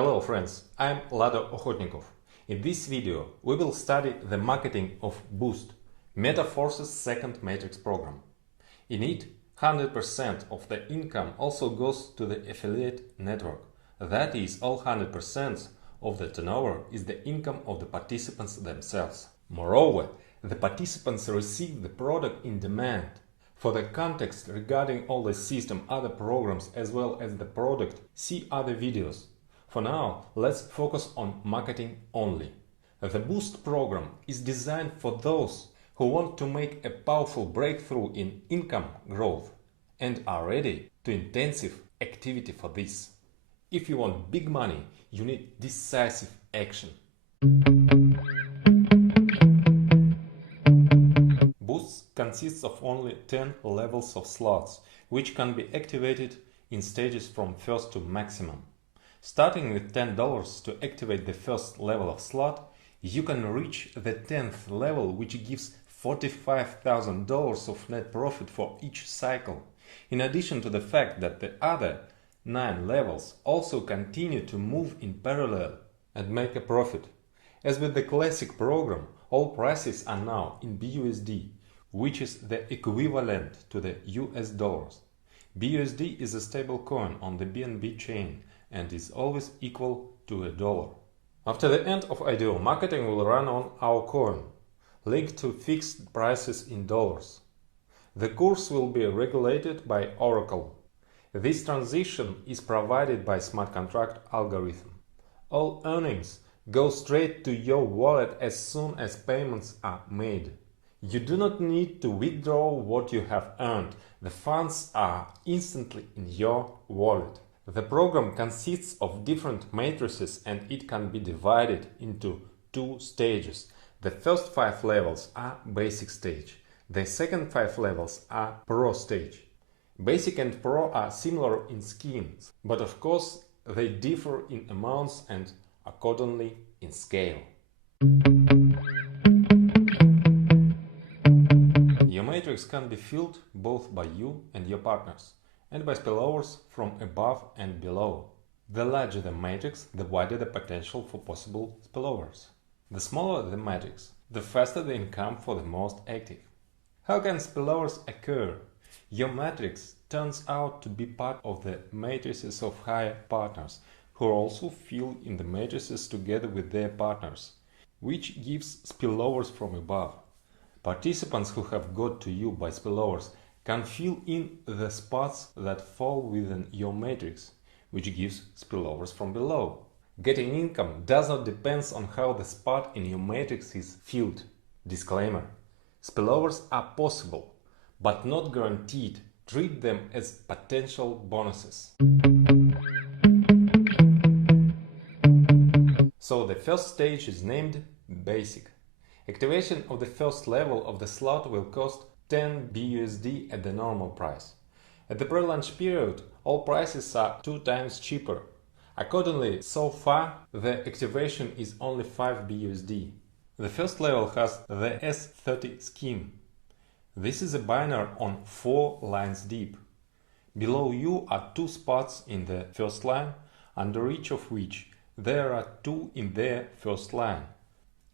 Hello friends, I'm Lado Okhotnikov. In this video we will study the marketing of Boost, MetaForce's second matrix program. In it, 100% of the income also goes to the affiliate network. That is, all 100% of the turnover is the income of the participants themselves. Moreover, the participants receive the product in demand. For the context regarding all the system, other programs as well as the product, see other videos. For now, let's focus on marketing only. The Boost program is designed for those who want to make a powerful breakthrough in income growth and are ready to intensive activity for this. If you want big money, you need decisive action. Boost consists of only 10 levels of slots, which can be activated in stages from first to maximum. Starting with $10 to activate the first level of slot, you can reach the 10th level, which gives $45,000 of net profit for each cycle, in addition to the fact that the other 9 levels also continue to move in parallel and make a profit. As with the classic program, all prices are now in BUSD, which is the equivalent to the US dollars. BUSD is a stable coin on the BNB chain and is always equal to a dollar. After the end of IDO, marketing will run on our coin, linked to fixed prices in dollars. The course will be regulated by Oracle. This transition is provided by smart contract algorithm. All earnings go straight to your wallet as soon as payments are made. You do not need to withdraw what you have earned. The funds are instantly in your wallet. The program consists of different matrices and it can be divided into 2 stages. The first 5 levels are basic stage. The second 5 levels are pro stage. Basic and pro are similar in schemes, but of course they differ in amounts and accordingly in scale. Your matrix can be filled both by you and your partners, and by spillovers from above and below. The larger the matrix, the wider the potential for possible spillovers. The smaller the matrix, the faster the income for the most active. How can spillovers occur? Your matrix turns out to be part of the matrices of higher partners, who also fill in the matrices together with their partners, which gives spillovers from above. Participants who have got to you by spillovers can fill in the spots that fall within your matrix, which gives spillovers from below. Getting income does not depend on how the spot in your matrix is filled. Disclaimer: spillovers are possible, but not guaranteed. Treat them as potential bonuses. So the first stage is named Basic. Activation of the first level of the slot will cost 10 BUSD at the normal price. At the pre-launch period, all prices are 2 times cheaper. Accordingly, so far, the activation is only 5 BUSD. The first level has the S30 scheme. This is a binary on 4 lines deep. Below you are 2 spots in the first line, under each of which there are 2 in their first line.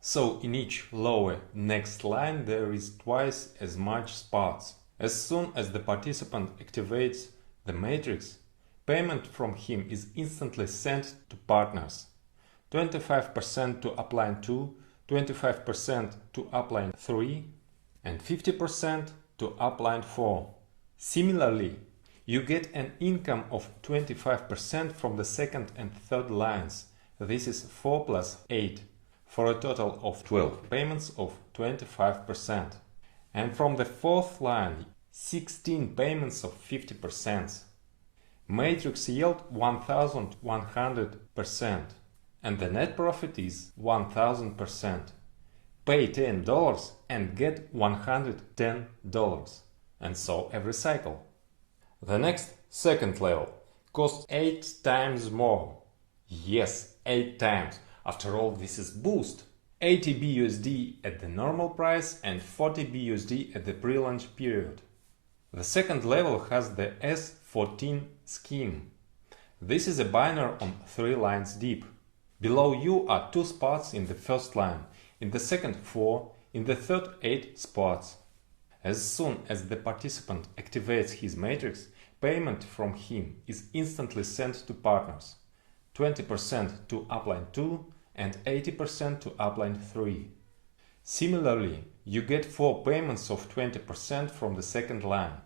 So in each lower next line there is twice as much spots. As soon as the participant activates the matrix, payment from him is instantly sent to partners. 25% to upline 2, 25% to upline 3 and 50% to upline 4. Similarly, you get an income of 25% from the second and third lines. This is 4 plus 8. For a total of 12 payments of 25%. And from the fourth line, 16 payments of 50%. Matrix yield 1100% and the net profit is 1000%. Pay $10 and get $110, and so every cycle. The next, second level, costs 8 times more. Yes, 8 times. After all, this is Boost. 80 BUSD at the normal price and 40 BUSD at the pre-launch period. The second level has the S14 scheme. This is a binary on 3 lines deep. Below you are 2 spots in the first line, in the second 4, in the third 8 spots. As soon as the participant activates his matrix, payment from him is instantly sent to partners, 20% to upline 2 and 80% to upline 3. Similarly, you get 4 payments of 20% from the second line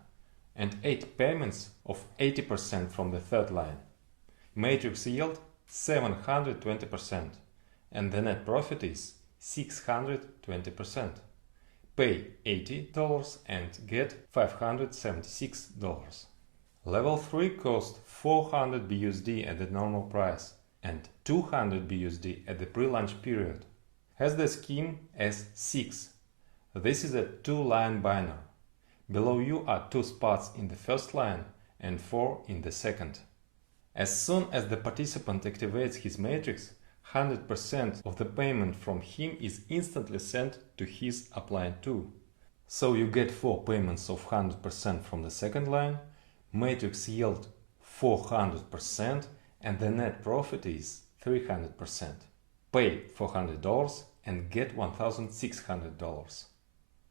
and 8 payments of 80% from the third line. Matrix yield 720% and the net profit is 620%. Pay $80 and get $576. Level 3 cost 400 BUSD at the normal price and 200 BUSD at the pre-launch period. Has the scheme S6. This is a 2-line binary. Below you are 2 spots in the first line and 4 in the second. As soon as the participant activates his matrix, 100% of the payment from him is instantly sent to his upline 2. So you get 4 payments of 100% from the second line, matrix yield 400% and the net profit is 300%. Pay $400 and get $1,600.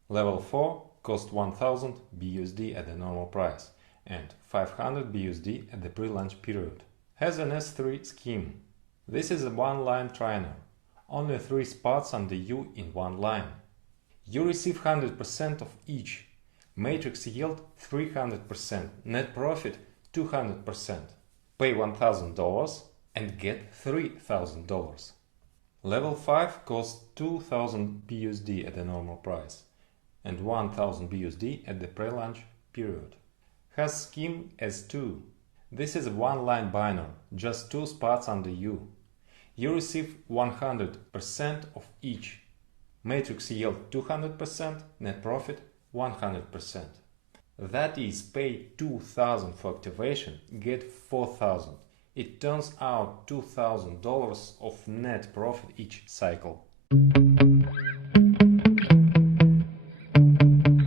Level 4 cost 1000 BUSD at the normal price and 500 BUSD at the pre-launch period. Has an S3 scheme. This is a 1-line trainer, only 3 spots under you in 1 line. You receive 100% of each. Matrix yield 300%, net profit 200%. Pay $1,000 and get $3,000. Level 5 costs 2000 BUSD at the normal price and 1000 BUSD at the pre-launch period. Has scheme S2. This is a 1-line binary, just 2 spots under you. You receive 100% of each. Matrix yield 200%, net profit 100%. That is, pay 2000 for activation, get 4000. It turns out $2,000 of net profit each cycle.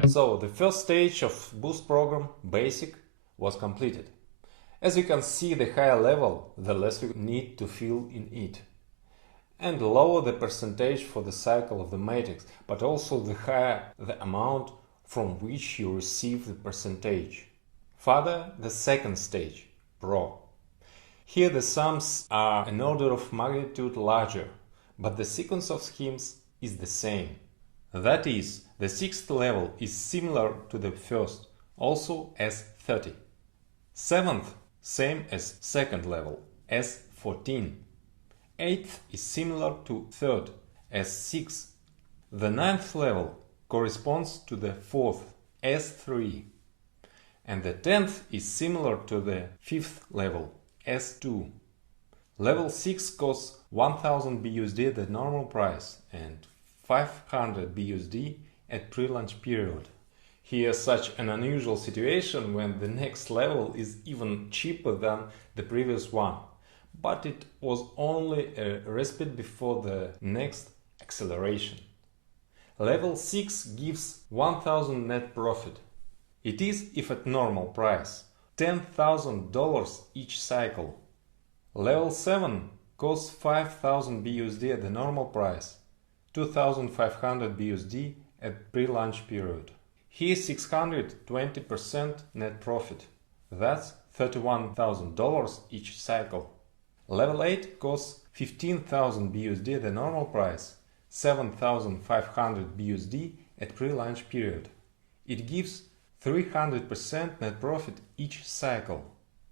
So the first stage of Boost program, Basic, was completed. As you can see, the higher level, the less you need to fill in it. And lower the percentage for the cycle of the matrix, but also the higher the amount from which you receive the percentage. Further, the second stage, Pro. Here the sums are an order of magnitude larger, but the sequence of schemes is the same. That is, the 6th level is similar to the first, also S30. 7th, same as 2nd level, S14. 8th is similar to 3rd, S6. The 9th level corresponds to the 4th, S3. And the 10th is similar to the 5th level, S2. Level 6 costs 1000 BUSD at the normal price and 500 BUSD at pre-launch period. Here's such an unusual situation when the next level is even cheaper than the previous one, but it was only a respite before the next acceleration. Level 6 gives 1000 net profit. It is, if at normal price, $10,000 each cycle. Level 7 costs 5000 BUSD at the normal price, 2500 BUSD at pre-launch period. Here 620% net profit. That's $31,000 each cycle. Level 8 costs 15,000 BUSD at the normal price, 7,500 BUSD at pre-launch period. It gives 300% net profit each cycle.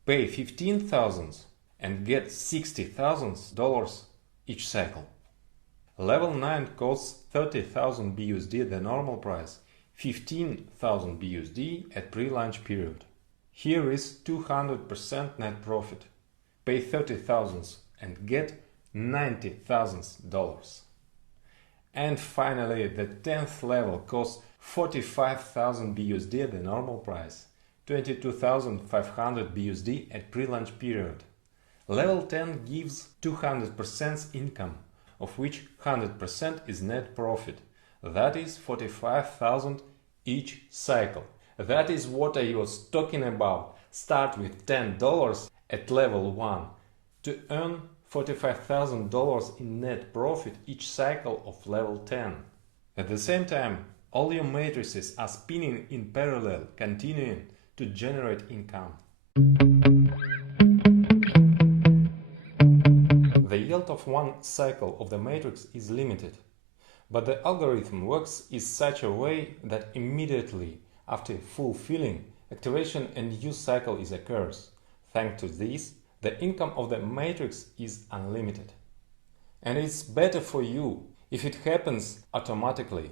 Pay 15,000 and get $60,000 each cycle. Level 9 costs 30,000 BUSD at the normal price, 15,000 BUSD at pre-launch period. Here is 200% net profit. Pay 30,000 and get $90,000. And finally, the 10th level costs 45,000 BUSD at the normal price, 22,500 BUSD at pre-launch period. Level 10 gives 200% income, of which 100% is net profit. That is 45,000 each cycle. That is what I was talking about. Start with $10 at level 1 to earn $45,000 in net profit each cycle of level 10. At the same time, all your matrices are spinning in parallel, continuing to generate income. The yield of one cycle of the matrix is limited, but the algorithm works in such a way that immediately after fulfilling activation a new cycle occurs. Thanks to this, the income of the matrix is unlimited. And it's better for you if it happens automatically.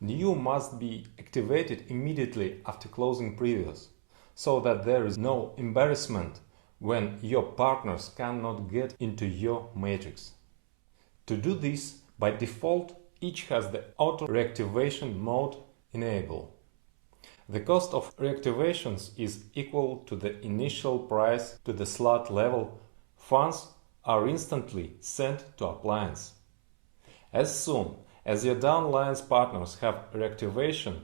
New must be activated immediately after closing previous, so that there is no embarrassment when your partners cannot get into your matrix. To do this, by default, each has the auto reactivation mode enabled. The cost of reactivations is equal to the initial price to the slot level. Funds are instantly sent to appliance. As soon as your downline's partners have reactivation,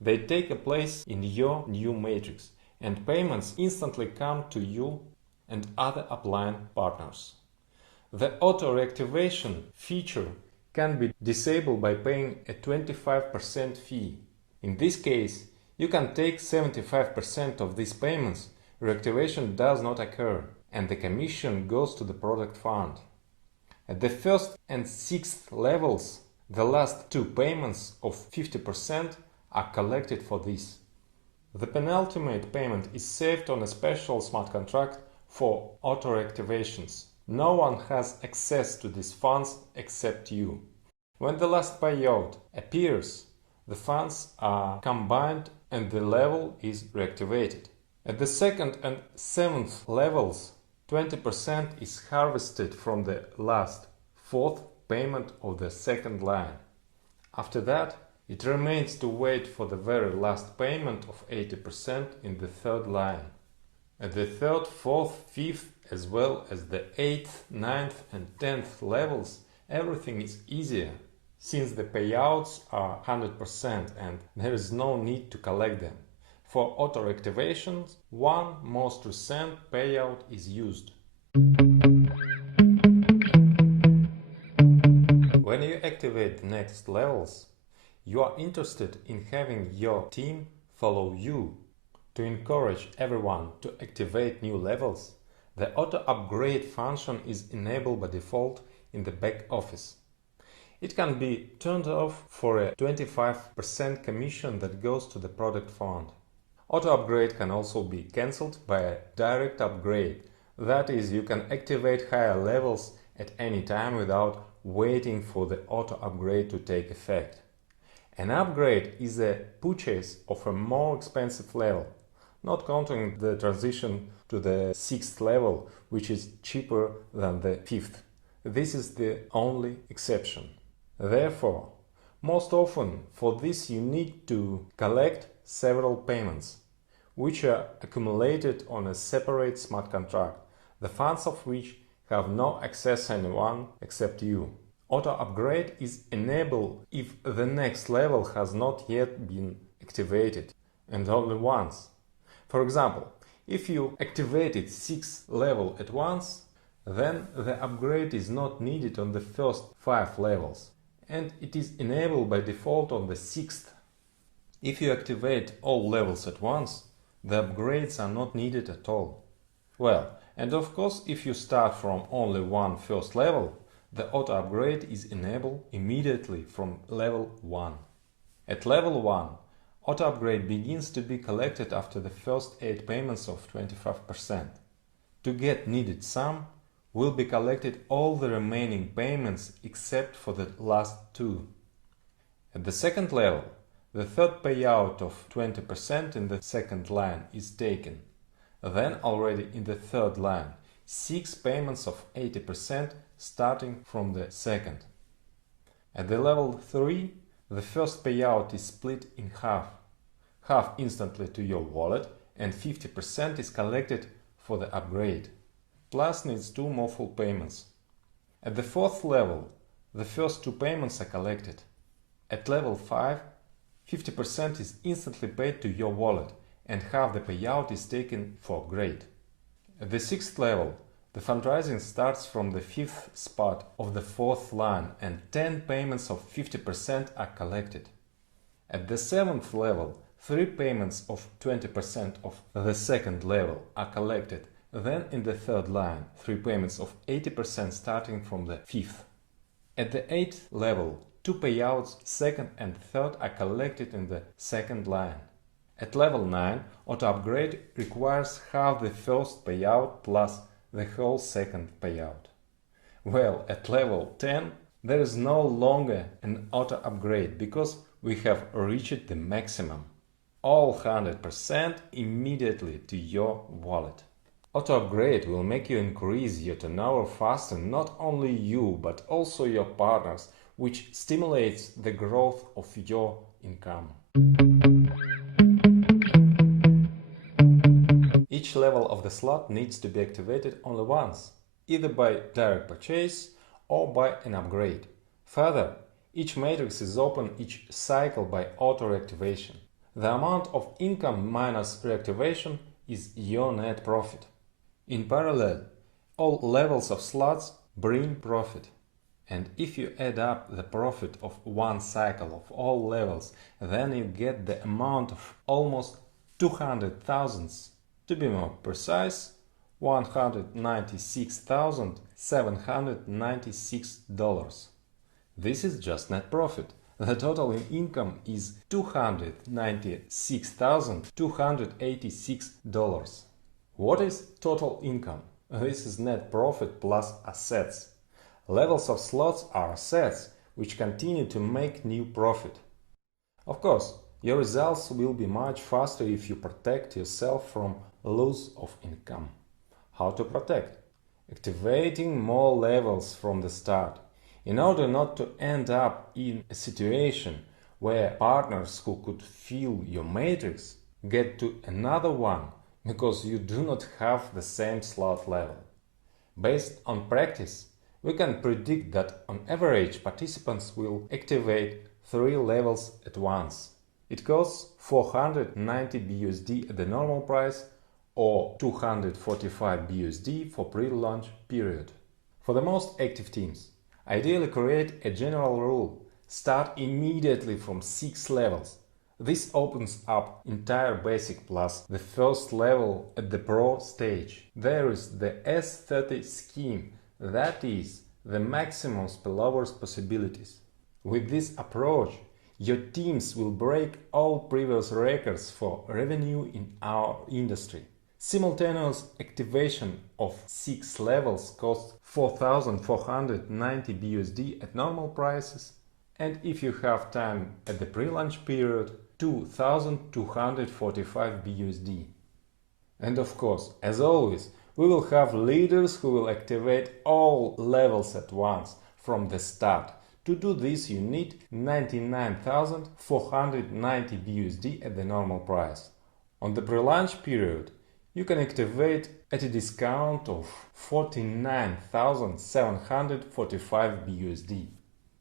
they take a place in your new matrix, and payments instantly come to you and other upline partners. The auto reactivation feature can be disabled by paying a 25% fee. In this case, you can take 75% of these payments. Reactivation does not occur, and the commission goes to the product fund. At the first and sixth levels, the last two payments of 50% are collected for this. The penultimate payment is saved on a special smart contract for auto-reactivations. No one has access to these funds except you. When the last payout appears, the funds are combined and the level is reactivated. At the second and seventh levels, 20% is harvested from the last fourth payment of the second line. After that, it remains to wait for the very last payment of 80% in the third line. At the third, fourth, fifth, as well as the 8th, 9th and 10th levels, everything is easier, since the payouts are 100% and there is no need to collect them. For auto-reactivations, one most recent payout is used. When you activate the next levels, you are interested in having your team follow you. To encourage everyone to activate new levels, the auto-upgrade function is enabled by default in the back office. It can be turned off for a 25% commission that goes to the product fund. Auto-upgrade can also be cancelled by a direct upgrade. That is, you can activate higher levels at any time without waiting for the auto-upgrade to take effect. An upgrade is a purchase of a more expensive level, not counting the transition to the 6th level, which is cheaper than the 5th. This is the only exception. Therefore, most often for this you need to collect several payments, which are accumulated on a separate smart contract, the funds of which have no access to anyone except you. Auto-upgrade is enabled if the next level has not yet been activated, and only once. For example, if you activated 6th level at once, then the upgrade is not needed on the first 5 levels, and it is enabled by default on the 6th. If you activate all levels at once, the upgrades are not needed at all. Well, and of course, if you start from only one first level, the auto-upgrade is enabled immediately from level 1. At level 1, auto-upgrade begins to be collected after the first 8 payments of 25%. To get needed sum, will be collected all the remaining payments except for the last 2. At the second level, the third payout of 20% in the second line is taken. Then already in the third line, 6 payments of 80% starting from the second. At the level 3, the first payout is split in half instantly to your wallet, and 50% is collected for the upgrade, plus needs 2 more full payments. At the fourth level, the first 2 payments are collected. At level 5, 50% is instantly paid to your wallet, and half the payout is taken for upgrade. At the 6th level, the fundraising starts from the 5th spot of the 4th line and 10 payments of 50% are collected. At the 7th level, 3 payments of 20% of the 2nd level are collected. Then in the 3rd line, 3 payments of 80% starting from the 5th. At the 8th level, 2 payouts 2nd and 3rd are collected in the 2nd line. At level 9, auto upgrade requires half the first payout plus the whole 2nd payout. Well, at level 10, there is no longer an auto upgrade because we have reached the maximum. All 100% immediately to your wallet. Auto upgrade will make you increase your turnover faster, not only you but also your partners, which stimulates the growth of your income. Each level of the slot needs to be activated only once, either by direct purchase or by an upgrade. Further, each matrix is open each cycle by auto reactivation. The amount of income minus reactivation is your net profit. In parallel, all levels of slots bring profit. And if you add up the profit of one cycle of all levels, then you get the amount of almost 200,000. To be more precise, $196,796. This is just net profit. The total in income is $296,286. What is total income? This is net profit plus assets. Levels of slots are assets which continue to make new profit. Of course, your results will be much faster if you protect yourself from loss of income. How to protect? Activating more levels from the start. In order not to end up in a situation where partners who could fill your matrix get to another one because you do not have the same slot level. Based on practice, we can predict that on average participants will activate 3 levels at once. It costs 490 BUSD at the normal price or 245 BUSD for pre-launch period. For the most active teams, ideally create a general rule: start immediately from 6 levels. This opens up entire basic plus the first level at the pro stage. There is the S30 scheme, that is the maximum spillovers possibilities. With this approach, your teams will break all previous records for revenue in our industry. Simultaneous activation of 6 levels costs 4,490 BUSD at normal prices, and if you have time at the pre-launch period, 2,245 BUSD. And of course, as always, we will have leaders who will activate all levels at once from the start. To do this, you need 99,490 BUSD at the normal price. On the pre-launch period, you can activate at a discount of 49,745 BUSD.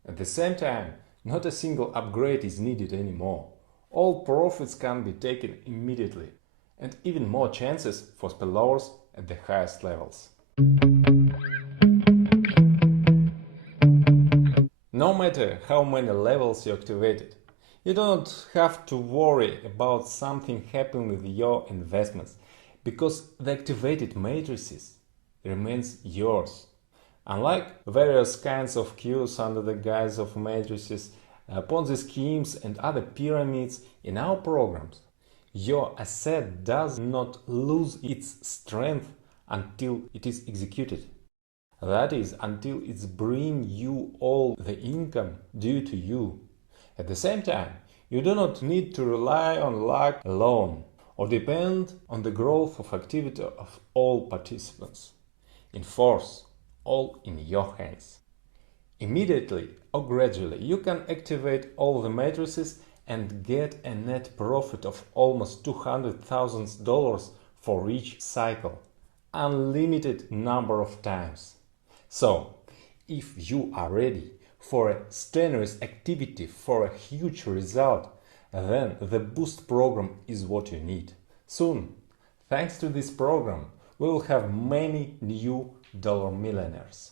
At the same time, not a single upgrade is needed anymore. All profits can be taken immediately, and even more chances for spillovers at the highest levels. No matter how many levels you activated, you don't have to worry about something happening with your investments, because the activated matrices remains yours. Unlike various kinds of queues under the guise of matrices, Ponzi schemes and other pyramids in our programs, your asset does not lose its strength until it is executed. That is, until it's bringing you all the income due to you. At the same time, you do not need to rely on luck alone or depend on the growth of activity of all participants. In force, all in your hands. Immediately or gradually, you can activate all the matrices and get a net profit of almost $200,000 for each cycle, unlimited number of times. So, if you are ready for a strenuous activity for a huge result, then the Boost program is what you need. Soon, thanks to this program, we will have many new dollar millionaires.